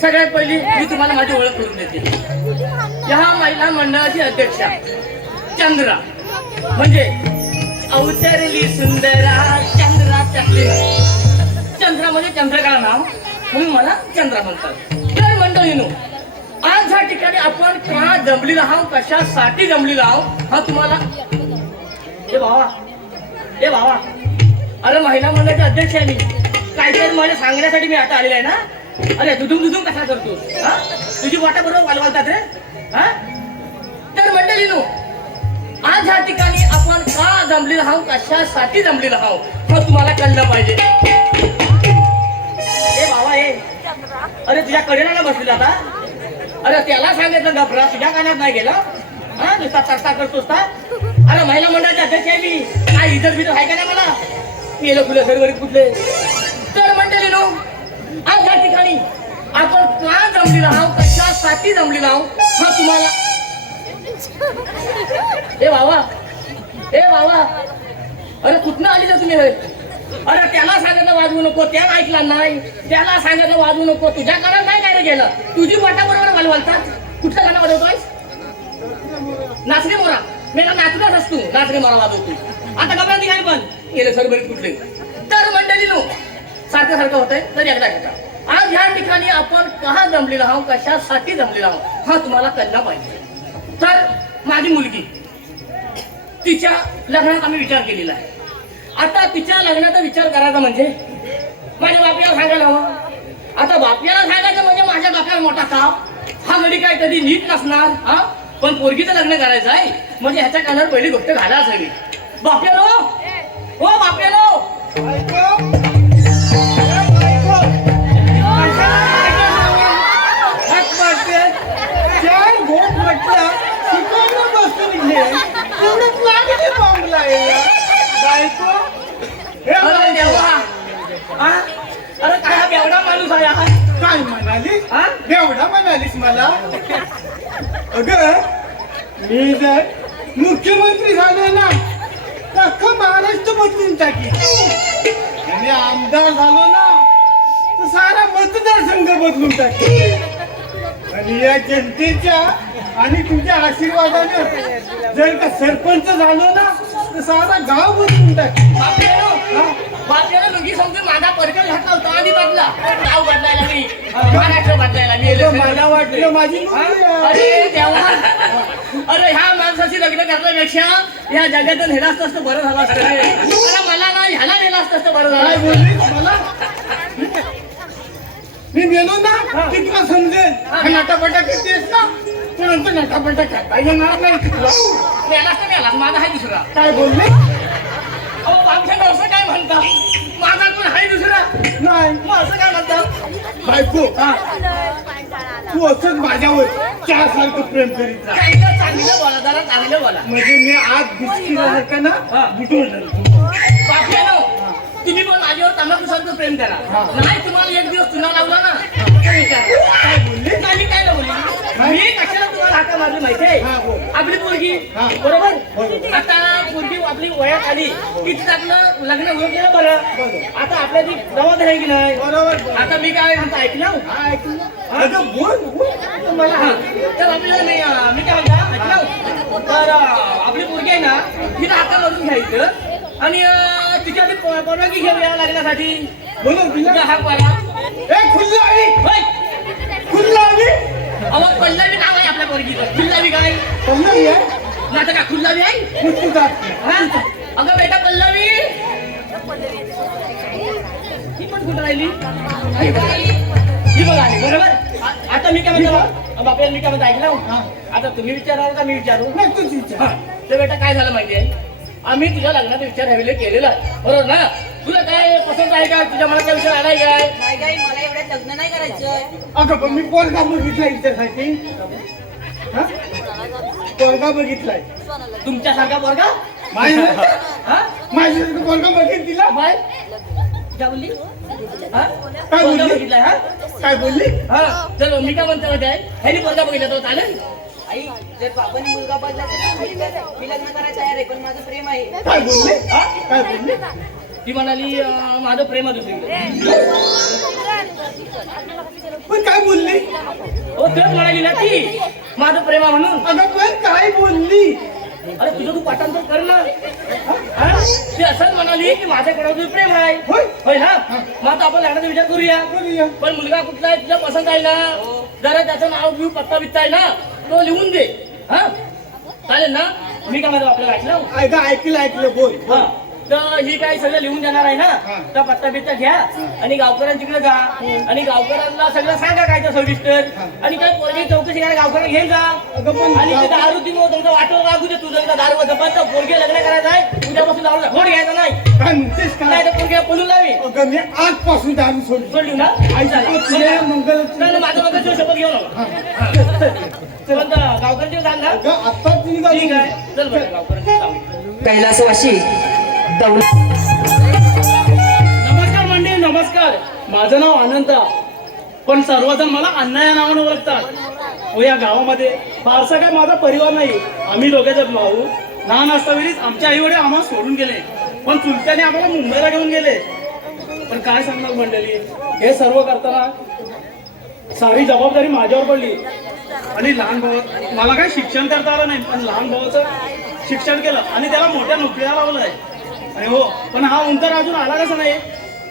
सगळ्यात पहिली मी तुम्हाला माझी ओळख करून देते. या महिला मंडळाची अध्यक्षा चंद्रा. म्हणजे अवतरली सुंदरा चंद्रा चकली चंद्रा म्हणजे चंद्रकाळ नाव. म्हणून मला चंद्रा म्हणतात. तर मंडळीनो आज ह्या ठिकाणी आपण का जमलेलो आहोत? कशासाठी जमलेलो आहोत? हा तुम्हाला ए भावा ए भावा. अरे महिला मंडळाचे अध्यक्ष आहे मी. काहीतरी मला सांगण्यासाठी मी आता आलेला आहे ना? अरे दुधूम दुधूम कसा करतो हा? तुझी वाटा बरोबर वालवालतात रे? हा? तर मंडळीनो आज ह्या ठिकाणी आपण का जमलेलो आहोत? कशासाठी जमलेलो आहोत? हे तुम्हाला कळलं पाहिजे. ए बाबा ए. अरे तुझ्या कडेला ना बसलेला आता. अरे त्याला सांगितलं गपरा तुझ्या कानात नाही गेला? हा नुसता चर्चा करतोस का? अरे महिला मंडळाचे अध्यक्ष आहे मी. काय इज्जत बिजत आहे का नाही मला? गेलं फुलं सरवरी कुठले? तर मंडळी नो आज ठिकाणी आपण का जमलेलो आहोत? कशासाठी जमलेलो आहोत? हा तुम्हाला ए बाबा ए बाबा. अरे कुठनं आली ना तुम्ही अरे त्याला सांगितलं वाजवू नको त्याला ऐकला नाही. त्याला सांगितलं वाजवू नको. तुझ्या कानात नाही काय रे गेलं? तुझी वाटा बरोबर वालवालतात कुठलं गाणं वाजवतोय नाचणे मोरा. मेला नाचलाच असतो. नाचणे मोरा वाजवतो आता गबरा काय पण? गेले सर बरेच कुठले? तर मंडळी नो. सारखं सारखं होतंय. तर एकदा घेता. आज ह्या ठिकाणी आपण का जमलेलो आहोत कशासाठी जमलेला आहोत हा तुम्हाला कळला पाहिजे. तर माझी मुलगी तिच्या लग्नात आम्ही विचार केलेला आहे. आता तिच्या लग्नाचा विचार करायचा म्हणजे? माझ्या बापयाला सांगायला हवं. आता बापयाला सांगायचं म्हणजे माझ्या बापयाला मोठा ताप हा घडी काय कधी नीट नसणार हा? पण पोरगीचं लग्न करायचं आहे. म्हणजे ह्याच्या कानावर पहिली गोष्ट घालायच हवी बापयालो हो बापयालो लागले बॉम्बला यायला. बायको हे अरे. देवा हा? अरे काय हा बेवडा माणूस आहे हा? काय म्हणाली हा? एवढा म्हणालीस मला अगं मी जर मुख्यमंत्री झालो ना अख्खं महाराष्ट्र बदलून टाकी आणि आमदार झालो ना तर सारा मतदारसंघ बदलून टाकी आणि या जनतेच्या आणि तुमच्या आशीर्वादाने जर का सरपंच झालो ना तर सारा गाव बदलून टाकी बापयालो हा? समजून माझा परकल घातला होता. आधी बदला. गाव बदलायला मी. महाराष्ट्र बदलायला मी. अगं, मला वाटलं माझी हा? मुलगी आहे. अरे देवा. अरे ह्या माणसाशी लग्न करण्यापेक्षा या जगातून नेला असतं असतं बरं झालं असतं रे. अरे मला ना ह्याला नेला असतं असतं बरं काय झालं बोललीस? मला? मी गेलो ना की तुला समजेल नटापटा करतेस ना तू नंतर नटापटा करता येणार नाही तुला. माझा हाय दुसरा. काय बोलले? अहो बापशाला असं काय म्हणता? माझा कोण हाय दुसरा? नाही मग असं काय म्हणता? बायको हा. तू असंच माझ्यावर चार सारखं प्रेम करीत काही तर चांगलं बोला जरा चांगलं बोला. म्हणजे मी आज बिस्किटासारखं ना हा. बिघडलं तुम्ही पण माझ्यावर तंबाखूसारखं प्रेम करा हा. नाही तुम्हाला एक दिवस चुना लावला ना तर विचारा. काय बोलली नाही, मी काय बोलली मी कशाला तुम्हाला हाका मारली माहितीये बोल. आपली पोरगी हा. बरोबर. आता पोरगी आपली वयात आली की तिचं आपलं लग्न होऊन गेलं बरं. आता आपल्या ती जबाबदारी आहे की नाही बरोबर आता मी काय म्हणतो ऐकलं हा, ऐकलं? बोल मला हा. तर आपल्याला अं, मी काय म्हणता ऐकलं तर आपली पोरगी आहे ना तिला हाता लावून घ्यायचं आणि अं, तिची आधी प- परवानगी घेऊया लग्नासाठी बोलो तुझा ए खुल्लावी होय. खुल्लावी अहो पल्लवी नाव आहे आपल्या पोरगीचं. खुल्लावी काय? आहे? का खुल्लावी आहे. हा? अगं बेटा पल्लवी. ही पण कुठं राहिली? ही बघ आली. ही बरोबर आता मी काय म्हणतो? मी काय म्हणतो ऐकलं हा. आता तुम्ही विचाराल का मी विचारू? नाही तूच विचार. हा. तर बेटा काय झालं माहितीये आम्ही तुझ्या लग्नाचा विचार हवेले केलेला आहे. बरोबर ना? तुला काय पसंत आहे का? तुझ्या मनात काय विचार आलाय काय नाही मला एवढ्यात लग्न नाही करायचं. अगं पण मी पोरगा बघितला इथेसाठी हा? पोरगा बघितलाय. तुमच्यासारखा पोरगा? माझ्या हा? माझ्यासारखं पोरगा बघित दिला बाय हा? काय पोरगा बोलली? बघितलाय हा? काय बोलली? हा? चलो मी काय म्हणतो माहिती आहे? ह्यानी पोरगा बघितला तो चालेल? आई जर बाबांनी मुलगा बदला तर मी लग्न- करायला तयार आहे पण माझं प्रेम आहे. काय बोलले? हा? काय बोलले? ती म्हणाली अं, माझं प्रेम आहे दुसरीकडे. पण काय बोलली? हो तेच म्हणाली ना ती माझं प्रेम आहे म्हणून. अगं पण काय बोलली? अरे तुझं तू पाठांतर कर ना. हा? ती असंच म्हणाली की माझ्याकडे तुझं प्रेम आहे. होय? होय ना? मग आता आपण लग्नाचा विचार करूया. करूया. पण मुलगा कुठला आहे तुला पसंत आहे ना? जरा त्याचं नाव बिव पत्ता बित्ता आहे ना? तो लिहून दे. हा? चालेल ना? मी काय म्हणतो आपल्याला ऐकलं? ऐका ऐकलं ऐकलं बोल हा. तर ही काय सगळं लिहून देणार आहे हा. ना तर पत्ता बित्ता घ्या. आणि गावकऱ्यांच्याकडे जा. आणि गावकऱ्यांना सगळं सांगा काय ते सविस्तर. हा. आणि काय पोरगी चौकशी करायला गावकऱ्यांना घेऊन जा. आणि ते गाव- दारू दिन तुमचं वाटवर लागू दे. तुझं एकदा दारू तर पोरगी लग्न करायचं आहे. उद्यापासून दारू घोड घ्यायचा नाही. काय म्हणतेस नाही काय तर पोरगी पळून लावी. मी आजपासून दारू सोडली. सोडली ना? आई. तुझ्या मंगल माझं माझं शपथ घेऊ कैलासवासी नमस्कार मंडळी नमस्कार. माझं नाव अनंता. पण सर्वजण मला अण्णा या नावाने ओळखतात. व या गावामध्ये फारसा काय माझा परिवार नाही. आम्ही दोघे भाऊ लहान असतावेळीच आमच्या आई वडील आम्हाला सोडून गेले. पण चुलत्याने आम्हाला मुंबईला घेऊन गेले. पण काय सांगणार मंडळी? हे सर्व करताना सारी जबाबदारी माझ्यावर पडली. आणि लहान भाऊ मला काय शिक्षण करता आलं नाही पण लहान भावाचं शिक्षण केलं. आणि त्याला मोठ्या नोकरीला लावलंय अरे हो पण हा उंतर अजून आला कसं नाही?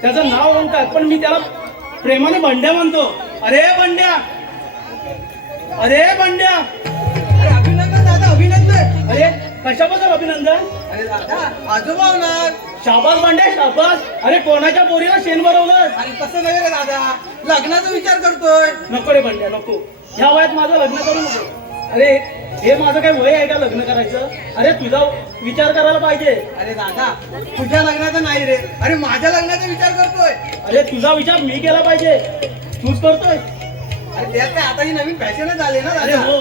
त्याचं नाव ओंकार पण मी त्याला प्रेमाने बंड्या म्हणतो. अरे बंड्या! अरे बंड्या! अरे अभिनंदन दादा अभिनंदन! अरे कशाबद्दल अभिनंदन? अरे दादा आजोबा होणार. शाबास बंड्या शाबास! अरे कोणाच्या पोरीला शेण भरवलं अरे तसं नाही रे दादा लग्नाचा विचार करतोय. नको रे बंड्या नको. ह्या वयात माझं लग्न करू नको. अरे हे माझं काय वय आहे का लग्न करायचं? अरे तुझा विचार करायला पाहिजे. अरे दादा तुझ्या लग्नाचा नाही रे. अरे माझ्या लग्नाचा विचार करतोय. अरे तुझा विचार मी केला पाहिजे. तूच करतोय. अरे त्यात काय आता ही नवीन फॅशनच आली ना अरे हो.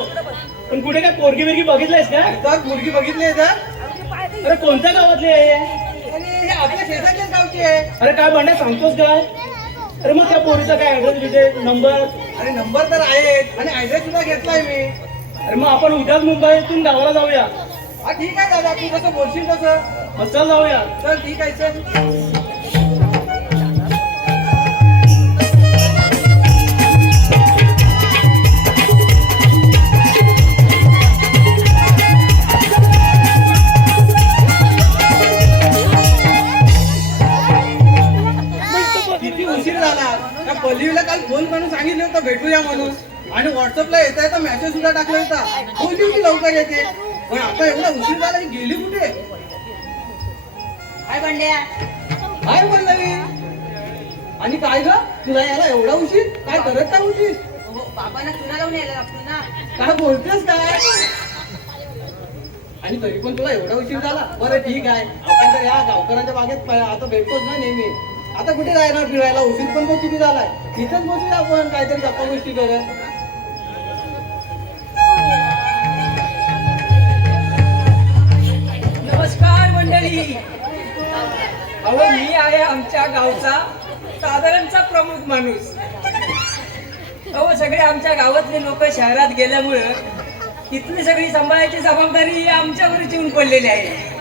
पण कुठे काय पोरगी बिरगी बघितलंयस का तर मुलगी बघितली तर अरे कोणत्या गावातली आहे अरे हे आपल्या शेजारच्याच गावची आहे. अरे काय बंड्या सांगतोस काय? अरे मग त्या पोरीचा काय ऍड्रेस डिटेल नंबर अरे नंबर तर आहेत. आणि ऍड्रेस सुद्धा घेतलाय मी. अरे मग आपण उद्याच मुंबईतून गावाला जाऊया. हा ठीक आहे दादा. तू कसं बोलशील तसं. मग चल जाऊया. चल ठीक आहे चल. पल्लीला काल फोन करून सांगितलं होतं भेटूया म्हणून. आणि व्हॉट्सअपला येता येता मेसेज सुद्धा टाकला होता. बोलली होती लवकर येते. पण आता एवढा उशीर झाला की गेली कुठे? काय बंड्या. काय पल्लवी आणि काय ग? तुला याला एवढा उशीर? काय करत काय हो बाबांना तुला लावून यायला लागतो ना. काय बोलतेस काय? आणि तरी पण तुला एवढा उशीर झाला? बरं ठीक आहे. आपण तर या गावकऱ्यांच्या बागेत आता भेटतोच ना नेहमी. आता कुठे जायणार फिरायला? उशीर पण तो किती झालाय. इथंच बसून आपण काहीतरी गप्पा गोष्टी करत नमस्कार मंडळी. अहो मी आहे आमच्या गावचा साधारणचा प्रमुख माणूस. अहो सगळे आमच्या गावातले लोक शहरात गेल्यामुळं इथली सगळी सांभाळायची जबाबदारी ही आमच्यावरच येऊन पडलेली आहे.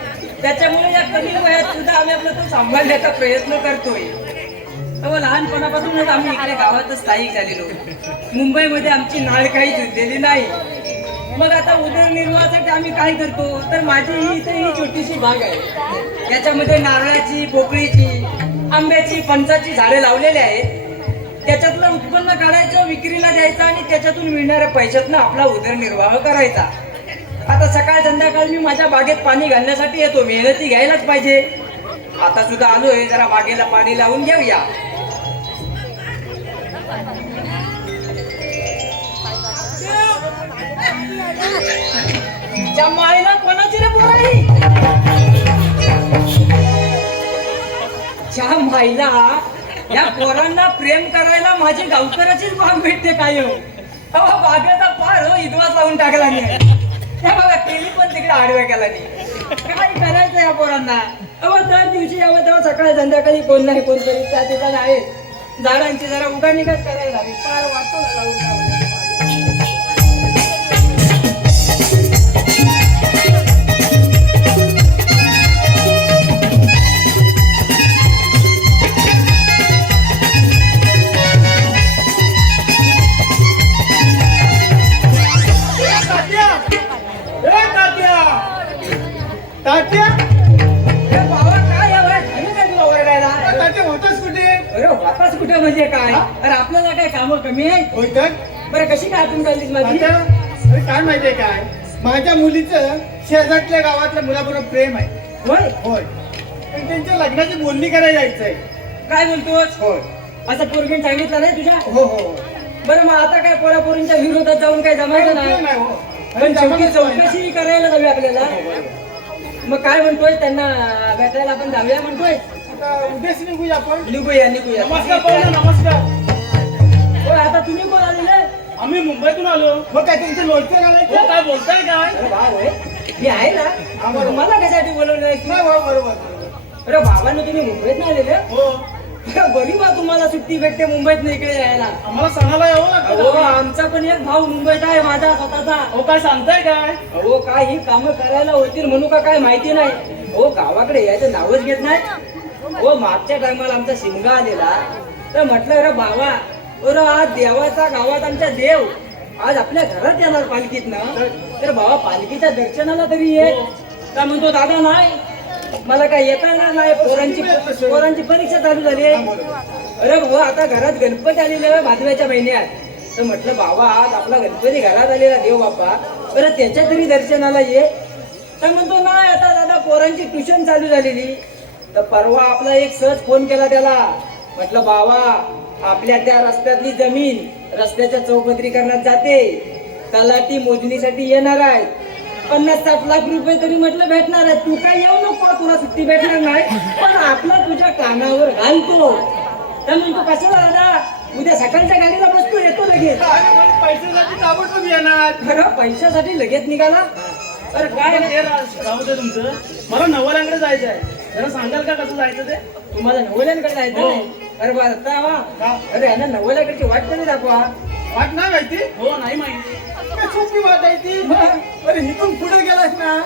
त्याच्यामुळे या कमी वयात सुद्धा आम्ही आपलं तो सांभाळण्याचा प्रयत्न करतोय. अहो लहानपणापासूनच आम्ही इकडे गावातच स्थायिक झालेलो. मुंबईमध्ये आमची नाळ काही जुळलेली नाही. मग आता उदरनिर्वाहासाठी आम्ही काय करतो? तर माझी ही इथे ही छोटीशी बाग आहे. याच्यामध्ये नारळाची पोकळीची आंब्याची फणसाची झाडे लावलेली आहेत. त्याच्यातलं उत्पन्न काढायचं विक्रीला द्यायचं आणि त्याच्यातून मिळणाऱ्या पैशातनं आपला उदरनिर्वाह करायचा. आता सकाळ संध्याकाळ मी माझ्या बागेत पाणी घालण्यासाठी येतो. मेहनती घ्यायलाच पाहिजे. आता सुद्धा आलोय. जरा बागेला पाणी लावून घेऊया. त्या माईला कोणाची रे पोराई? या पोरांना प्रेम करायला माझी गावकऱ्याचीच भाग भेटते काय हो? अहो बागेचा पार हो इदवास लावून टाकला नाही तिकडे आडव्या केला नाही काय करायचं या पोरांना. अहो दर दिवशी यावं तेव्हा सकाळी संध्याकाळी कोण नाही कोण तरी त्या ठिकाणी आहे झाडांची जरा उगानिगाच करायला हवी. फार वाटतो ना माझ्या मुलीचं शेजारच्या गावातल्या मुलाबरोबर प्रेम आहे. होय? होय. पण त्यांच्या लग्नाची बोलणी करायला जायचंय काय बोलतोस? होय. असं पोरगीन सांगितलं नाही तुझ्या? हो हो. हो. बरं मग आता काय पोरापोरींच्या विरोधात जाऊन काय जमायचं नाही नाही, हो. पण शेवटी. चौकशी करायला जाऊया आपल्याला. मग काय म्हणतोय? त्यांना भेटायला आपण जाऊया म्हणतोय? आता उद्याच निघूया आपण. निघूया निघूया. नमस्कार पाहुणे नमस्कार. होय आता तुम्ही कोण आलेले? आम्ही मुंबईतून आलो. मग काय तुमचं लोणचं हो घालायचं काय बोलताय काय अरे वा होय. मी आहे ना. आम्हाला- तुम्हाला कशासाठी बोलवलं नाही हो, बरोबर अरे बाबांना तुम्ही मुंबईत नाही आलेले? हो. बरी बा तुम्हाला सुट्टी भेटते मुंबईत इकडे यायला. आम्हाला सांगायला यावं अहो लागतं आमचा पण एक भाऊ मुंबईत आहे माझा स्वतःचा. हो काय सांगताय काय अहो काय ही कामं करायला होतील म्हणू का काय माहिती नाही. हो गावाकडे यायचं नावच घेत नाही हो मागच्या टायमाला आमचा शिमगा आलेला. तर म्हटलं अरे बाबा अरे आज देवाचा गावात आमचा देव. आज आपल्या घरात येणार पालखीत ना? तर? बाबा पालखीच्या दर्शनाला तरी ये. का म्हणतो दादा नाही. मला काय येता येणार नाही पोरांची पोरांची परीक्षा चालू झाली आहे. अरे भाऊ आता घरात गणपती आलेले आहे भादव्याच्या महिन्यात. तर म्हटलं बाबा आज आपला गणपती घरात आलेला देव बाप्पा. बरं त्याच्या तरी दर्शनाला ये. तर म्हणतो नाही आता दादा पोरांची ट्युशन चालू झालेली. तर परवा आपला एक सहज फोन केला त्याला. म्हटलं बाबा आपल्या त्या रस्त्यातली जमीन रस्त्याच्या चौपदरीकरणात जाते. तलाठी मोजणीसाठी येणार आहेत. पन्नास साठ लाख रुपये तरी म्हटलं भेटणार आहे तू काय येऊ नको तुला सुट्टी भेटणार नाही. पण आपला तुझ्या कानावर घालतो. तर म्हणतो कशाला दादा उद्या सकाळच्या गाडीला बसतो येतो लगेच. पैशासाठी ताबडतोब येणार. खरं पैशासाठी लगेच निघाला? अरे काय ते राहू दे तुमचं. मला नवऱ्यांकडे जायचं आहे जरा सांगाल का कसं जायचं ते? तुम्हाला नवल्याकडे जायचं हो. अरे बा अरे यांना नवल्याकडची वाट तरी दाखवा? वाट नाही माहिती? हो नाही माहिती. सोपी वाट आहे ती? अरे इथून पुढे गेलास ना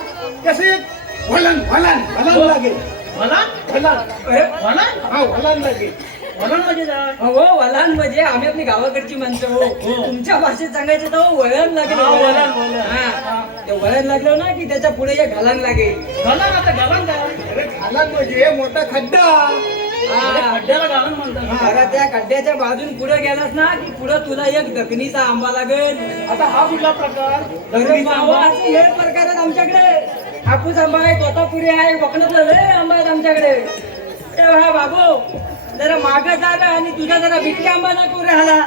कसं वलन वलन वलन लागेल मला वलन? अरे मला हा वलन लागेल म्हणजे हो वळण म्हणजे आम्ही आपली गावाकडची माणसं हो. तुमच्या भाषेत सांगायचं तर हो, वळण लागेल हा, वळण. हा. ते वळण लागलं ना की त्याच्या पुढे घालान लागेल घाला ना आता घाला. ना अरे घालन म्हणजे मोठा खड्डा. त्या खड्ड्याच्या बाजून पुढे गेलास ना की पुढे तुला एक दखनीचा आंबा लागेल. आता हा कुठला प्रकार? प्रकार आहेत आमच्याकडे. हापूस आंबा आहे तोतापुरी आहे कोकणातला लय आंबा आहेत आमच्याकडे. हा बाबू जरा माग जा आणि तुझा जरा बिटके आंबा नको राहिला.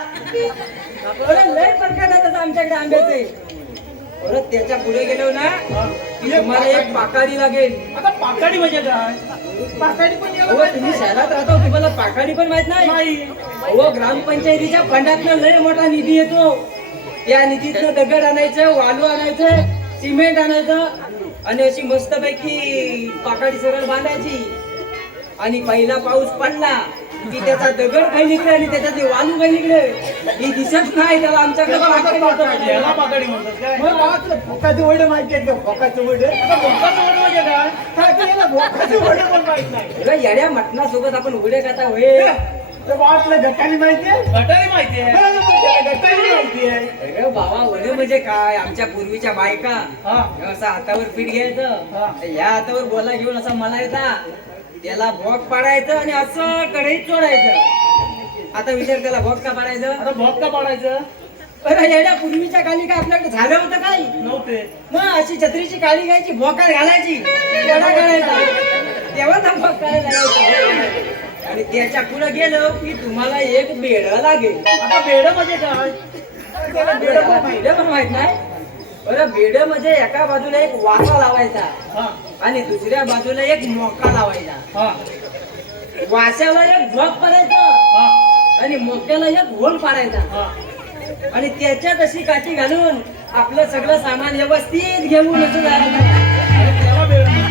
लय प्रकार आहेत आमच्याकडे आंब्याचे. परत त्याच्या पुढे गेलो ना की तुम्हाला एक पाकाडी लागेल. आता पाकाडी म्हणजे काय? पाकाडी पण हो तुम्ही शहरात राहतो तुम्हाला पाकाडी पण माहीत नाही? नाही. हो ग्रामपंचायतीच्या फंडातनं लय मोठा निधी येतो. त्या निधीतनं दगड आणायचं वालू आणायचं सिमेंट आणायचं आणि अशी मस्तपैकी पाकाडी सरळ बांधायची. आणि पहिला पाऊस पडला. की त्याचा दगड काही निघले आणि त्याच्यात वालू काही निघले ही दिसत नाही त्याला आमच्याकडे पाकाडी म्हणतात. याला पाकाडी म्हणतात काय? मग गावातलं भोकाचं वड माहिती आहे का? भोकाचं वड. आता भोकाचं वड म्हणजे काय काय ते याला भोकाचं वड पण माहीत नाही. येड्या मटणासोबत आपण उड्या खाता होय. तर वाटलं गटाने माहिती आहे? गटारी माहिती आहे. बरं, मग त्याला गटाने माहिती आहे. अरे बाबा वडे म्हणजे काय? आमच्या पूर्वीच्या बायका. हा. असं हातावर पीठ घ्यायचं. हा. या हातावर बोला घेऊन असा मलायचा त्याला भोग पाडायचं आणि असं कढईत चोडायचं आता विचार त्याला भोग का पाडायचं? आता भोग का पाडायचं? येड्या पूर्वीच्या काली का आपल्याकडे झालं होतं काही? नव्हते. मग अशी छत्रीची काळी घ्यायची भोकात घालायची. तेवढा तेव्हा ना भोग करायला लागायचा. आणि त्याच्या पुढे गेलो की तुम्हाला एक बेड लागेल. आता बेड म्हणजे काय? त्याला बेड पण माहीत नाही बरं बेड म्हणजे एका बाजूला एक वासा लावायचा हा. आणि दुसऱ्या बाजूला एक मोका लावायचा. हा. वाशाला एक झोप पाडायचं हा. आणि मोक्याला एक होल पाडायचा. हा. आणि त्याच्यात अशी काठी घालून आपलं सगळं सामान व्यवस्थित घेऊन असं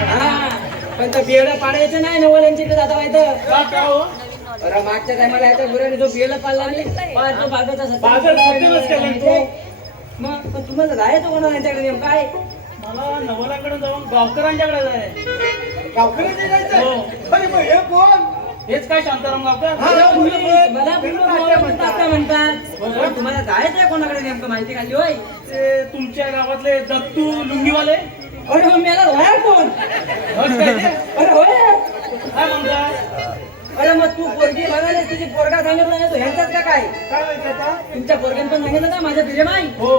हा. पण तर बेड पाडायचं नाही नवल यांच्याकडे जाता का हो? मागच्या टायमाला याच्या गुराने जो बेड पाडला नाही पार तो बागाचा सत्यानाश मग पण तुम्हाला जायचं कोणा यांच्याकडे नेमकं काय मला नवलाकडे जाऊन गावकरांच्याकडे जाय गावकऱ्याचे जायचं अरे मग हे कोण? हेच काय शांताराम गावकर? हा, मला म्हणतात का म्हणतात. पण तुम्हाला जायचंय कोणाकडे नेमकं माहिती काढली होय? ते तुमच्या गावातले दत्तू लुंगीवाले. अरे मग मेला होय कोण? काय ते? अरे होय. काय म्हणतात अरे मग तू पोरगी वेळेस तुझी पोरगा सांगितलं नाही तो ह्यांचाच का काय? काय माहिती आता? तुमच्या पोरग्यान पण सांगितलं ना माझ्या प्रियमाई हो.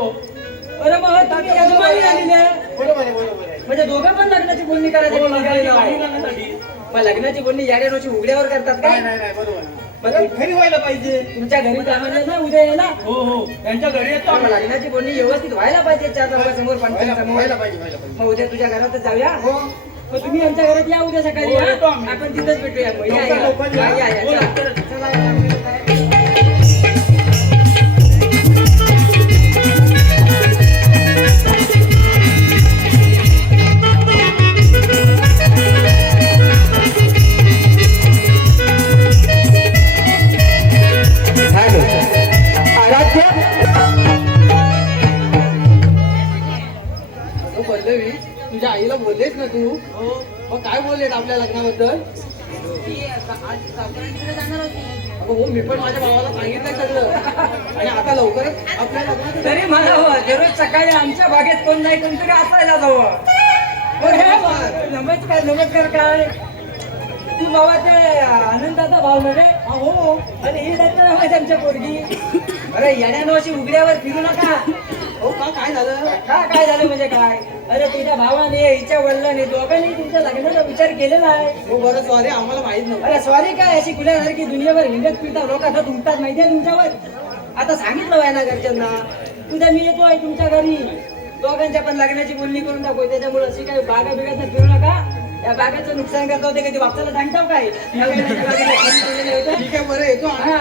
अरे मग तुम्ही यजमानी आलेली आहे. बरोबर आहे बरोबर आहे म्हणजे दोघं पण लग्नाची बोलणी करायची हो, लग्नाची. बोलणी करण्यासाठी. मग लग्नाची बोलणी याड्या रोजी उघड्यावर करतात काय? नाही नाही बरोबर आहे. मग अरे, घरी व्हायला पाहिजे. तुमच्या घरी त्यामध्ये ना उद्या येला हो हो. त्यांच्या घरी येतो मग आम्ही. लग्नाची बोलणी व्यवस्थित व्हायला पाहिजे चार समोर व्हायला पंचायत व्हायला समोर. पाहिजे व्हायला पाहिजे. मग उद्या तुझ्या घरातच जाऊया. हो. मग तुम्ही आमच्या घरात या उद्या सकाळी हो. आपण तिथंच भेटूया. या, या. तुझ्या आईला बोललेस ना तू? मग काय बोललेत आपल्या लग्नाबद्दल? अगं हो मी पण माझ्या भावाला सांगितलंय सगळं. आणि आता लवकरच आपल्या लग्नाचं तरी म्हणावं दररोज सकाळी आमच्या बागेत कोण नाही कोणतरी असायला जावं. हे बघ, नमस्कार नमस्कार काय? तू बाबा ते आनंदाचा भाव नव्हे हो आणि ही आमच्या पोरगी. अरे येण्यानं अशी उघड्यावर फिरू नका. हो का? काय झालं? का काय झालं म्हणजे काय? अरे तुझ्या भावाने हिच्या वडिलांनी दोघांनी तुमच्या लग्नाचा विचार केलेला आहे. हो बरं सॉरी आम्हाला माहीत नव्हतं. अरे सॉरी काय? अशी खुल्यासारखी दुनियाभर हिंडत फिरता लोक आता तुमतात माहितीये तुमच्यावर? आता सांगितलं आहे ना घरच्यांना. उद्या मी येतो आहे तुमच्या घरी. दोघांच्या पण लग्नाची बोलणी करून टाकू. त्याच्यामुळे अशी काही बागा बिगाचं फिरू नका. या बागाचं नुकसान करता होते कधी बापसाला सांगताव काय? खाली. ठीक आहे बरं. हा,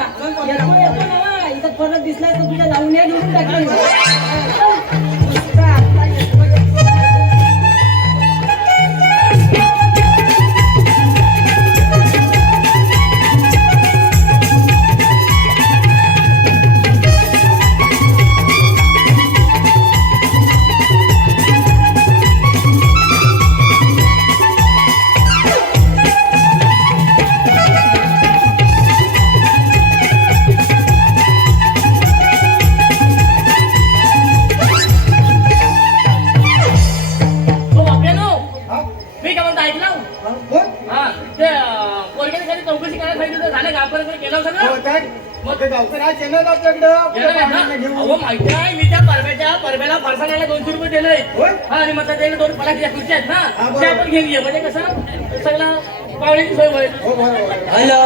येतो, येतो ना. इथं फरक दिसलाय तर तुझ्या लावून या जोडून टाकलं. अहो माहिती आहे मी त्या परब्याच्या परब्याला फरसाण्याला दोनशे रुपये दिले. होय? हा आणि त्याच्या दोन खुर्च्या आहेत हा, ना बरोबर. त्या घेऊन ये म्हणजे कसं? सगळं पाहुण्याची सोय होईल. हो बरोबर. हॅलो.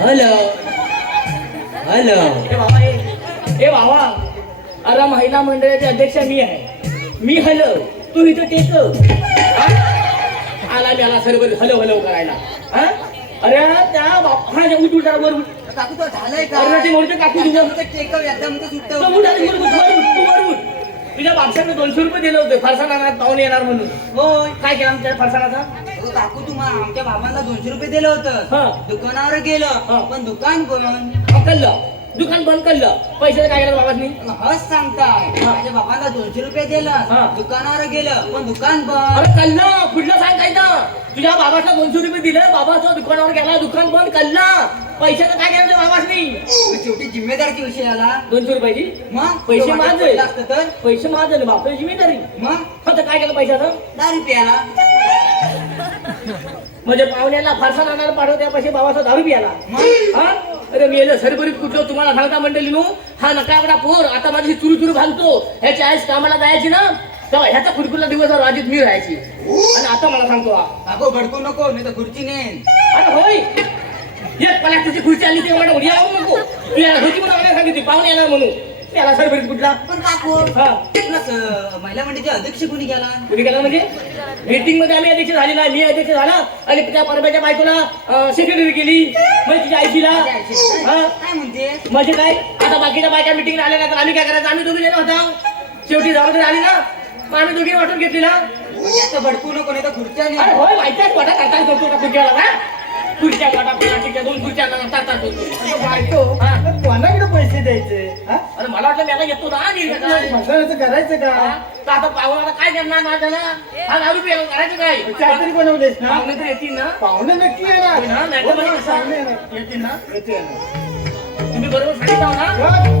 हॅलो. हॅलो. ए बाबा ए. ए बाबा अरे महिला मंडळाचे अध्यक्ष मी आहे. मी हॅलो. तू इथं टेक आला मी आला सर्व हलो हलो करायला. हा? अरे त्या बाप हा उठ उठ जरा वर उठ. काकू तो झालंय का? मोठे काकू तुझं. टेकव एकदम तर सुट्ट तो उठ आधी, वर उठ, वर उठ, तू वर उठ. तुझ्या बापशाने दोनशे रुपये दिले होते. फरसाण पाहुणे येणार म्हणून. होय. काय केलं आमच्या फरसाणाचा अगं काकू तुम्हाला आमच्या बाबांना दोनशे रुपये दिलं होतं. दुकानावर हा. गेलं पण दुकान कोण? कळलं दुकान बंद कळलं पैशाचं काय केलं बाबांनी? हस सांगताय. माझ्या बाबांना दोनशे रुपये हा. दिलं दुकानावर गेलं पण दुकान बंद. अरे कल्लं पुढलं सांग काय ना तुझ्या बाबाचा दोनशे रुपये दिले बाबाचा दुकानावर गेला दुकान बंद कल्लं. पैशाचं काय केलं बाबासनी मग शेवटी जिम्मेदारची विषय आला. दोनशे रुपयाची? मग? पैसे तो माझे. असतं तर? पैसे माझे ना बापाची जिम्मेदारी. मग? फक्त काय केलं पैशाचं? दारू प्याला म्हणजे पाहुण्याला फारसा आणणार पाठवत्या पैसे बाबाचा दारू पियाला मग? हा? अरे मी येलं सरबरीत कुठलं तुम्हाला सांगता मंडळी नो हा नकावडा पोर आता माझी चुरू चुरू घालतो. ह्याची आईस कामाला जायची ना? तेव्हा ह्याचा खुरकुरला दिवस राजीत मी राहायची. आणि आता मला सांगतो हा. काकू भडकू नको नाही तर खुर्ची नेन. अरे होय. एक पलाटाची खुर्ची आली ते म्हणून. यावं नको. तू याला होती म्हणून आम्हाला सांगितली. पाहुणे येणार म्हणून. त्याला सरबरीत कुठला? पण काकू हा. महिला मंडळीचे अध्यक्ष कोणी गेला? कुठे गेला म्हणजे? मीटिंगमध्ये आम्ही अध्यक्ष झाले नाही मी अध्यक्ष झाला आणि त्या परब्याच्या बायकोला सेक्रेटरी केली. म्हणजे तिच्या आईशीला. हा. काय म्हणते? म्हणजे काय? आता बाकीच्या बायका मिटिंग आल्या नाही तर आम्ही काय करायचं? आम्ही दोघी जण होता. शेवटी जबाबदारी आली ना. मग आम्ही दोघी वाटून घेतली ना. जास्त भडकू नको नाही तर खुर्च्या अरे होय माहिती आहे. वाटा करता करतो का खुर्च्याला ना खुर्च्या वाटा दोन खुर्च्या करता करतो बायको हा. कोणाकडे पैसे द्यायचे? अरे मला वाटलं मला येतो ना काय? मसाल्याचं करायचं हा? का तर आता पाहुणाला काय करणार ना त्याला हा दारू करायचं काय बनवलेस ना पाहुणे तर येतील ना पाहुणे नक्की येणार होय ना? नाही तर हो म्हणजे ना, कसं? पाहुणे येणार. येतील ना येते येणार. तुम्ही बरोबर सांगितलं ना हो.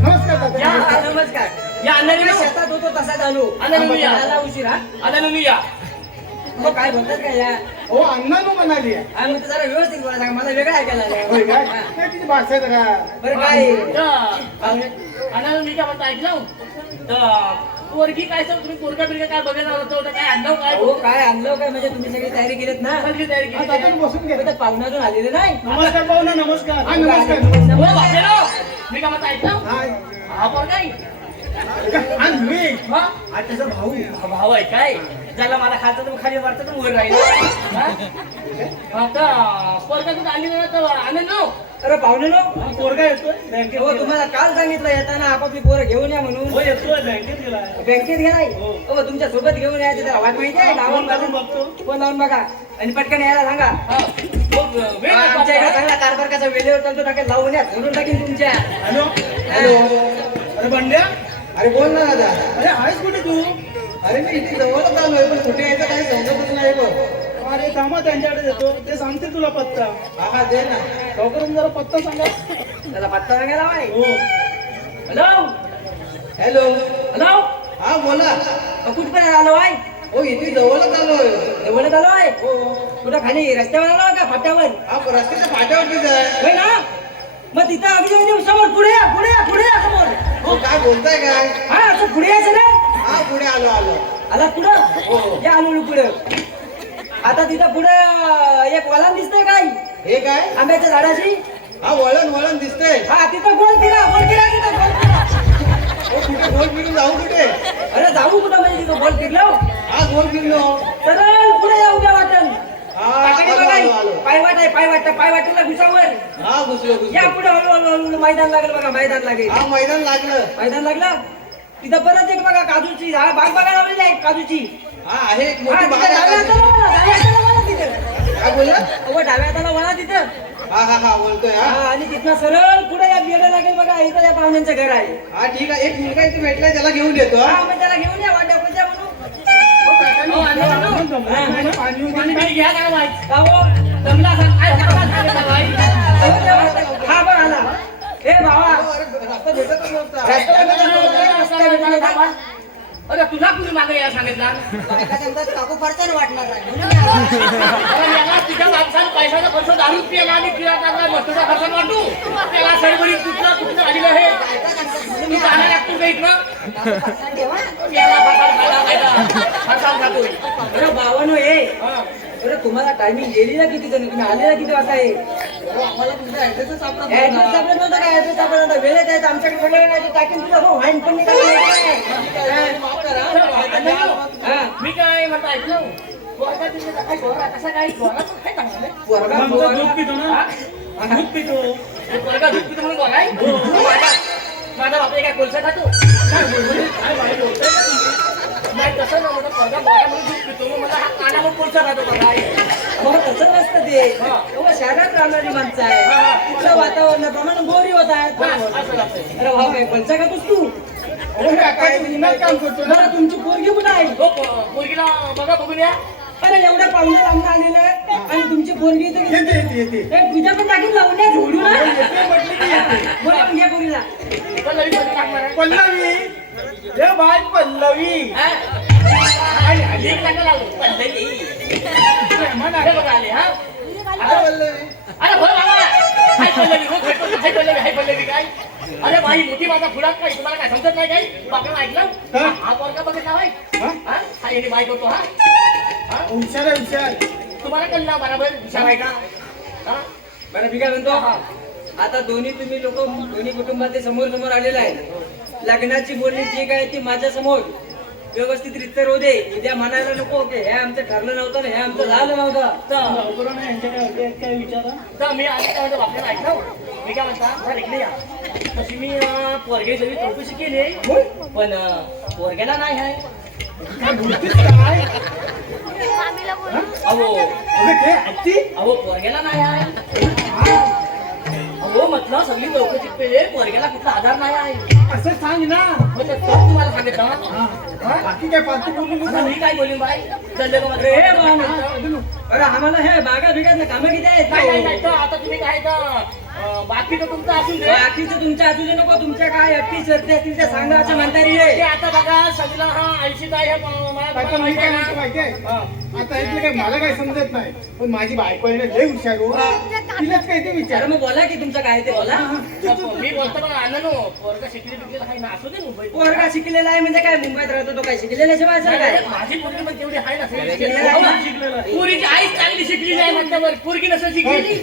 नमस्कार या. हा, नमस्कार या अन्नानी मी शेतात होतो तसा चालू आनंद या. उशिरा आनंद या मग काय बोलतात काय या? हो अण्णानं म्हणाली. आहे. ते जरा व्यवस्थित बोला सांगा मला वेगळं ऐकायला होय. काय? हा. नाही, तिची भाषा जरा? बरं काय? आणि मी काय म्हणतो ऐकलं तर पोरगी काय सर तुम्ही पोरगा बिरगा काय बघायला होतं होतं काय आणलं काय? हो काय आणलं काय? म्हणजे तुम्ही सगळी तयारी केलीत ना? सगळी तयारी केली आता आपण बसून घे मग ते पाहुण्यातून आलेले नाही. नमस्कार पाहुणा नमस्कार. हा नमस्कार. नमस्कार. हो, बापेलो. मी काय म्हणतो ऐकलं हाय. हा. पोरगा आहे. आणि मी. हा? आणि त्याचा भाऊ हा भाऊ आहे काय? ज्याला मला खालचं तर खाली वरचं तर वर राहिलं. हा? आता पोरगा कुठं आली ना तर आनंद नो? अरे पाहुणे नो पोरगा येतोय. हो गेला. तुम्हाला काल सांगितलं येताना आपापली पोरं घेऊन या म्हणून. हो येतोय बँकेत गेलाय बँकेत गेलाय हो. तुमच्यासोबत घेऊन यायचं त्याला वाट माहिती आहे? लावून बघा. बघतो. फोन लावून बघा. आणि पटकन यायला सांगा. हा. आमच्या इकडे. चांगला कारभार कसा वेळेवर चालतो टाकेल लावून या धरून टाकेन तुमच्या. हॅलो? हॅलो? अरे बंड्या अरे बोल ना दादा. अरे आहेस कुठे तू? अरे मी इथे जवळच आलोय पण कुठे यायचं काही समजतच नाही बघ. अरे थांबा त्यांच्याकडे देतो. ते सांगतील तुला पत्ता. हा हा दे ना. लवकर जरा पत्ता सांगा. त्याला पत्ता सांगायला हो. हॅलो? हॅलो. हॅलो? हा बोला. कुठपर्यंत आलो आहे? हो इथे जवळच आलोय. एवढ्यात आलो आहे? कुठं खाली रस्त्यावर आलो का फाट्यावर? हा रस्त्याच्या फाट्यावरतीच आहे. होय ना? मग तिथं अगदी समोर पुढे या पुढे या पुढे या समोर. हो काय बोलताय काय? हा असं पुढे यायचं ना हा पुढे आलो आलो. आला पुढं? या आलो पुढं. आता तिथं पुढं एक वलान दिसतंय काय हे काय? आंब्याच्या झाडाची हा वळण वळण दिसतंय. हा तिथं गोल फिरा गोल फिरा तिथं गोल फिरा. हो कुठे गोल फिरून जाऊ कुठे? अरे जाऊ कुठं म्हणजे तिथं गोल फिरलो? हा गोल फिरलो. सरळ पुढे जाऊ द्या वाटण. हा पाय वाट आहे पाय वाटतं पाय वाटेला घुसावर हा घुसलो या पुढे हळू हळू हळू मैदान लागलं बघा मैदान लागेल. हा मैदान लागलं. मैदान लागलं? तिथं परत एक बघा काजूची झाड बाग बघा लावलेली आहे काजूची. हा आहे. एक हा, मोठी तिथं बाग डाव्या आहे. हाताला वळा, डाव्या हाताला वळा तिथं. काय बोलला? अहो, डाव्या हाताला वळा तिथं. हा हा हा बोलतोय हा, हा आणि तिथनं सरळ पुढे या बेडं लागेल बघा इथं या पाहुण्यांचं घर आहे. हा ठीक आहे. एक मुलगा इथे भेटलाय त्याला घेऊन येतो हा. हा मग त्याला घेऊन या वाट्या कोणत्या म्हणून. हो, आणलं, आणलं. बिणी घ्या काय माहीत का हो? जमला सांग काय जमला सांगितलं बाई अहो, देवा. हा बघ आला. हे भावा अरे तुला कुणी मागे या सांगितलं? काकू फारचान वाटणार तुझ्या माणसाला पैशाचा खर्च दारू आणि तुला चांगला मस्तूचा खर्च वाटू? त्याला सरबडी कुठलं कुठलं आलेलं हे? मी जाणार लागतो का काकू ठेवा. खातोय अरे हे. अरे तुम्हाला टायमिंग गेली ना किती जण तुम्ही आलेला किती वाजता आहे? हो, आम्हाला तुमचा ऍड्रेसच सापडत ऍड्रेस नव्हता. सापडत नव्हता काय ऍड्रेस सापडत नव्हता. वेळेत आहेत आमच्याकडे सगळं नाही टाकीन हो वाईन पण निघाला. माफ करा. हा. मी काय म्हणतो ऐकलं पोरगा तिथे काय पोरगा कसा काय पोरगा पण काय चांगला नाही. पोरगा आमचं पोरगा. दूध पितो ना. दूध पितो. हे पोरगा दूध पितो म्हणून बोलाय? माझा काय कोलसा खातो. काय बोलतोय? काय बाई बोलतोय? का तुम्ही? नाही तसं ना दूध पितो. मग मला हा कानावर हो, नसतं ते. हा. तेव्हा शहरात राहणारी माणसं हा, आहे हा. तिथलं वातावरणाप्रमाणे गोरी होत आहेत हा, असं लागतंय. अरे भाऊ काय तू? हो काम करतो बरं तुमची पोरगी कुठं आहे? हो पो- पोरगीला बघा बघून या. अरे एवढ्या पाहुणे लांब आलेलं आहे आणि तुमची पोरगी इथे गेली. येते येते. येते ए, तुझ्या पण टाकीन लावून द्या झोडू ना. येते म्हटलं की येते. बोला पोरीला. आहे. पल्लवी! हे बाय पल्लवी. हा? आणि. हे आले, हा? अरे बरं बाबा. हाय पल्लवी हो, हाय पल्लवी, हाय पल्लवी हाय पल्लवी काय? अरे बाई मोठी माझा फुलात काय? तुम्हाला काय समजत नाही काय बापरा ऐकलं? हा? हा पोरगा बघितला होय? हा? हा? हा येणे बाय करतो हा. हा? हुशार आहे हुशार. तुम्हाला कळलं बरोबर? विचार आहे का? हा? बरं मी काय म्हणतो? आता दोन्ही तुम्ही लोक दोन्ही कुटुंबातले समोर समोर आलेले आहेत. लग्नाची बोलणी जी काय ती माझ्यासमोर व्यवस्थित रित्तर होऊ दे. उद्या म्हणायला नको की हे आमचं ठरलं नव्हतं ना हे आमचं झालं नव्हतं. तर काय विचारा? तर मी आधी काय म्हणतो बापऱ्याला ऐकलं मी काय म्हणता जरा इकडे या. तशी मी पोरगे सगळी चौकशी केली पण अं, पोरग्याला नाही आहे. काय बोलतेस काय? अहो. अगं ते आत्ती? अहो पोरग्याला नाही आहे. अहो म्हटलं सगळी चौकशी केली पोरग्याला कुठला आधार नाही आहे. असं सांग ना. मग ते तर तुम्हाला सांगितलं हा. हा? बाकी काय फालतू बोलू आता नको मी काय बोलून बाई? चालले का अरे हे आम्हाला हे बागा भिगात कामं किती नाही नाही नाही आहेत तर आता तुम्ही काय तर अं, बाकी तर तुमचं असून दे. बाकीचं तुमच्या दे नको. तुमच्या काय अटी शर्ती असतील त्या सांगा असं म्हणता ते येईल आता बघा सगळं हा ऐंशी काय हे आता मी काय म्हणतो माहिती आहे? आता इथलं काय मला काही समजत नाही. पण माझी बायको आहे ना लय हुशार हो. तिलाच काय ते अरे विचार मग बोला की तुमचं काय ते बोला. मी बोलतो पण आनंद पोरगा शिकली बिकलेला आहे ना असू दे मुंबईत. पोरगा शिकलेला आहे म्हणजे काय मुंबईत राहतो तो काय शिकलेला काय? माझी पोरगी पण तेवढी आहे ना शिकलेला आहे ना? पुरीची आईच चांगली शिकलेली आहे म्हटल्यावर पोरगी नसेल शिकलेली.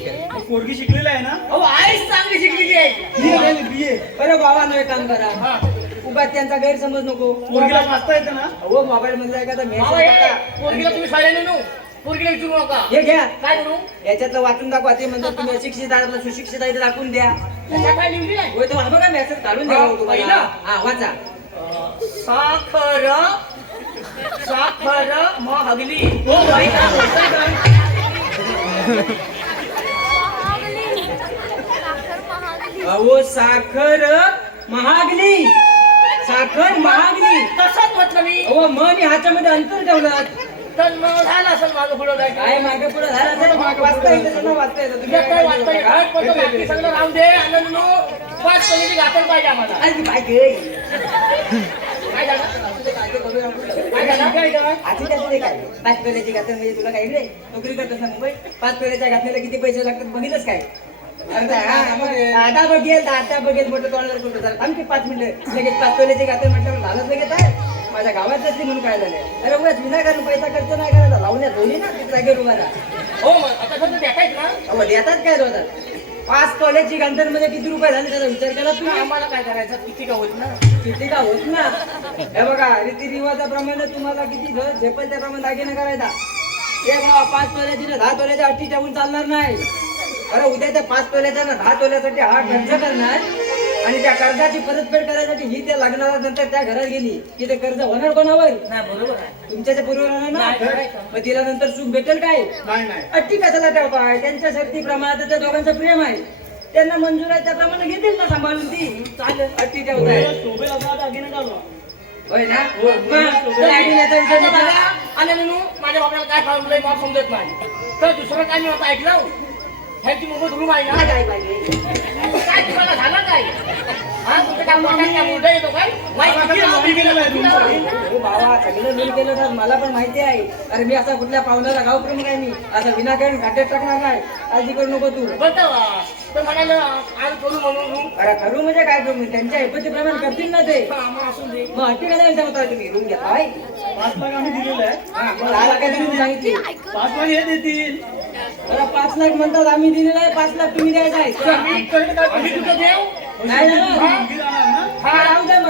पोरगी शिकलेला आहे ना? अहो आईच चांगली शिकलेली आहे. बी ए बी ए. बरं बाबा एक काम करा. हा. उगाच त्यांचा गैरसमज नको. पोरगीला वाचता येतं ना? हो मोबाईल मधला एखादा बाबा हे. पोरगीला तुम्ही साड्याने नू पोरगीला विचारू नका. हे घ्या. काय करू याच्यातलं वाचून दाखवा ते म्हणतात तुम्ही अशिक्षित आहात सुशिक्षित आहे ते दाखवून द्या. काय लिहिली होय हा बघा मेसेज काढून द्या हो तुम्हाला. पहिला? हा वाचा. साखर साखर महागली. हो बाई. का बोलताय काय? अहो साखर महागली. साखर महागली तसंच म्हटलं मी. अहो मन ह्याच्यामध्ये अंतर ठेवलं. तर मग झालं असेल माझं पुढं काय काय मागे पुढे झालं वाचता येतं ना वाचता येतं. तुझ्या तुम्ही काय वाचता येत. नाही, पण तो बाकी सगळं राहू दे आनंद. पाच घातल पाहिजे आम्हाला. काय काय झालं? पाच पेऱ्याची घातल म्हणजे तुला काय रे नोकरी करतोस ना मुंबई पाच पेऱ्याच्या घातलेला किती पैसे लागतात बघितलंच काय? आता बघेल आता बघेल मोठं तोंडावर करतो जरा थांब की पाच मिनिटं. लगेच पाच पेऱ्याची घातल म्हटल्यावर झालंच लगेच आहे. माझ्या गावात असली म्हणून काय झालं अरे उगाच विनाकारण पैसा खर्च नाही करायचा. लावण्या दोन्ही ना उभा राहा. हो मग आता कसं देखायच ना? अहो देतात काय होतात पाच तोल्याची गंधरमध्ये किती रुपये झाले त्याचा विचार केला तुम्ही. आम्हाला काय करायचं? किती का होत ना? किती का होत ना? हे बघा रीतिरिवाजाप्रमाणे तुम्हाला किती घर झेपल त्याप्रमाणे दागिना करायचा. हे बाबा पाच तोल्याची ना दहा तोल्याच्या अट्टी ठेवून चालणार नाही. अरे उद्या त्या पाच तोल्याच्या ना दहा तोल्यासाठी हा खर्च करणार. आणि त्या कर्जाची परतफेड करायसाठी ही त्या लग्नाला नंतर त्या घरात गेली. की ते कर्ज होणार कोणावर? नाही बरोबर आहे. तुमच्याच्या ना. मग तिला नंतर सुख भेटेल काय? नाही नाही. अट्टी कशाला ठेवताय त्यांच्या शक्तीप्रमाणे त्या दोघांचं प्रेम आहे. त्यांना मंजूर आहे त्याप्रमाणे घेतील ना सांभाळून ती. चालेल. अट्टी ठेवताय घालवा होय ना? मग आणि म्हणून माझ्या बाबाला काय फावलंय मला समजत नाही. तर दुसरं काय मी आता ऐकलं? ह्यांची मुंबईत रूम आहे काय ना काय पाहिजे काय तुम्हाला झालं काय? हा तुमचं काय पोटात काय मुंडा येतो काय? माहिती किती लावून दिलेलं आहे तुमचं? बाबा सगळं लोन केलं तर मला पण माहिती आहे. अरे मी असा कुठल्या पाहुण्याला गाव प्रमुख आहे मी. असं विनाकारण घाट्यात टाकणार नाही. काळजी करू नको तू. म्हणाले आज करू म्हणून. अरे करू म्हणजे काय करू? त्यांच्या ऐपतीप्रमाणे करतील ना ते. आम्हाला असून दे. मग हट्टी काय विचार होता तुम्ही? रूम घेता? पाच लाख आम्ही दिलेले आहे. हा, पाच लाख हे देतील. पाच लाख म्हणतात आम्ही दिलेला आहे पाच लाख तुम्ही द्यायचा आहे. आम्ही तुझं देव नाही राहू द्या मग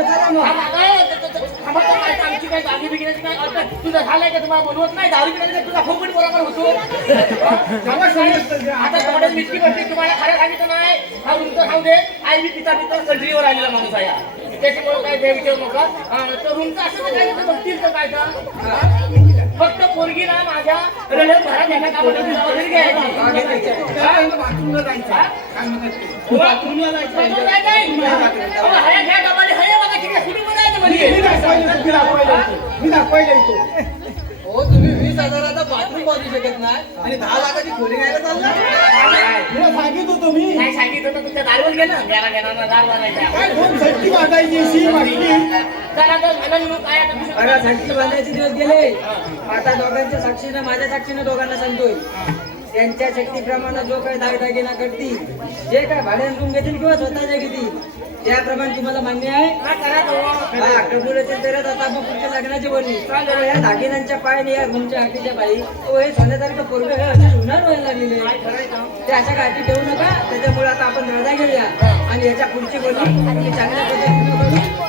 आमची काय काय अडचण? तुझं झालंय का तुम्हाला बोलवत नाही? दारू तुझा बरोबर होतो. आता थोडे तुम्हाला खरं सांगितलं नाही. हा खाऊ दे. आई मी कंट्रीवर आलेला माणूस आहे. त्याच्यामुळे काय विचारू नका. तर रूमचं असं काय तर बघतील तर काय पोरगीला माझ्या रडत घरात येण्या कामाला वगैरे घ्यायची. काय? बाथरूमला जायचं. अहो, हया हया बघा किती सुटून जायचं हो तुम्ही वीस हजाराचा बाथरूम बांधू शकत नाही. आणि दहा लाखाची खोली घ्यायला चालला नाही सांगितलं तर तुमच्या दारवर गेलं. द्यायला घेणार दार काय दोन बांधायची शी वाटली काय बघा बांधायचे दिवस गेले. आता दोघांच्या साक्षीनं माझ्या साक्षीनं दोघांना सांगतोय. त्यांच्या शक्तीप्रमाणे जो काही दागदागिना करतील जे काय भाड्याने रूम घेतील किंवा स्वतःच्या घेतील त्याप्रमाणे तुम्हाला मान्य आहे? हा, तरच आता मग पुढच्या लग्नाची बोलली. या दागिन्यांच्या पायाने या रूमच्या हातीच्या पायी. तो हे सोन्यासारखं पोरग हे असे होणार व्हायला लागलेले ते. अशा गाठी ठेवू नका त्याच्यामुळे आता आपण दर्जा घेऊया आणि याच्या पुढची बोली तुम्ही चांगल्या पद्धतीने